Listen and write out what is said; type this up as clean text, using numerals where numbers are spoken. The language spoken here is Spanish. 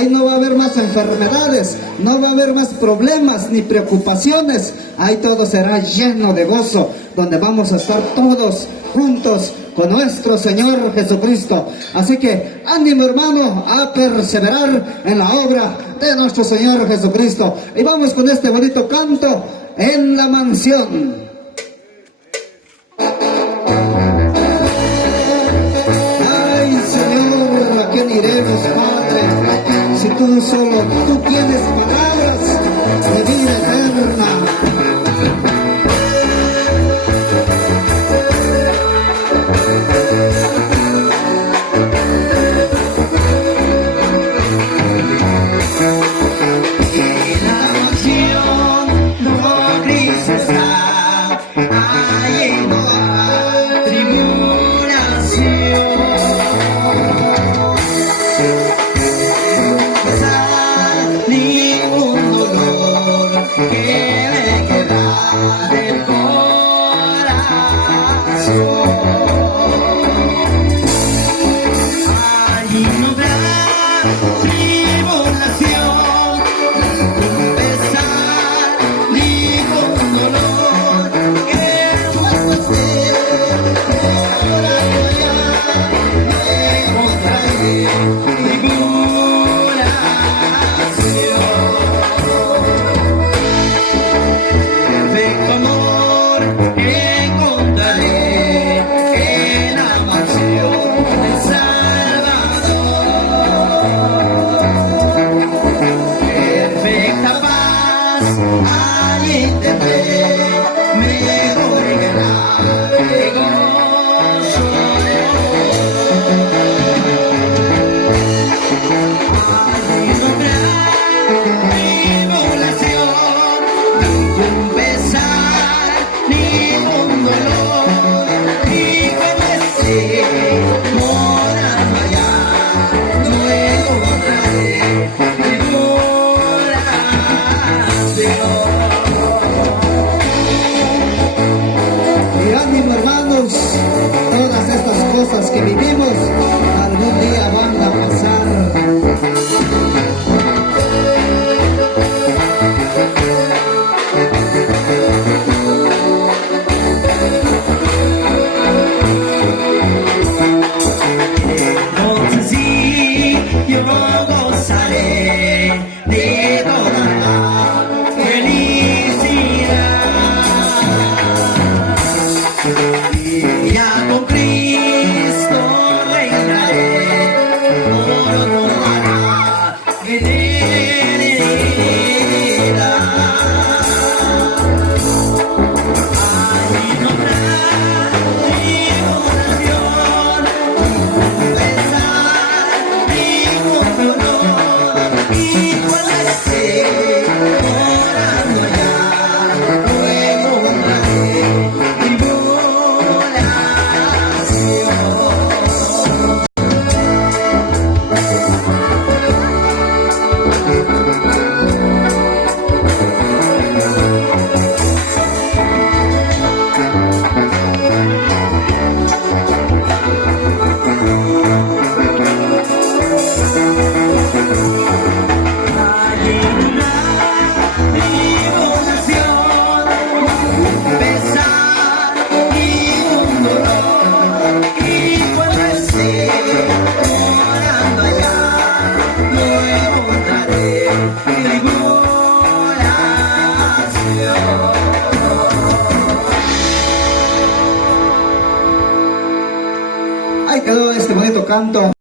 Ahí no va a haber más enfermedades, no va a haber más problemas ni preocupaciones. Ahí todo será lleno de gozo, donde vamos a estar todos juntos con nuestro Señor Jesucristo. Así que ánimo, hermano, a perseverar en la obra de nuestro Señor Jesucristo. Y vamos con este bonito canto, En la Mansión. Ay, Señor, ¿a quién iremos, Padre? Si tú solo, tú tienes palabras de vida eterna. Que vivimos algún día van a pasar. Entonces sí, yo gozaré de toda la felicidad y ya con Cristo Ahí quedó este bonito canto.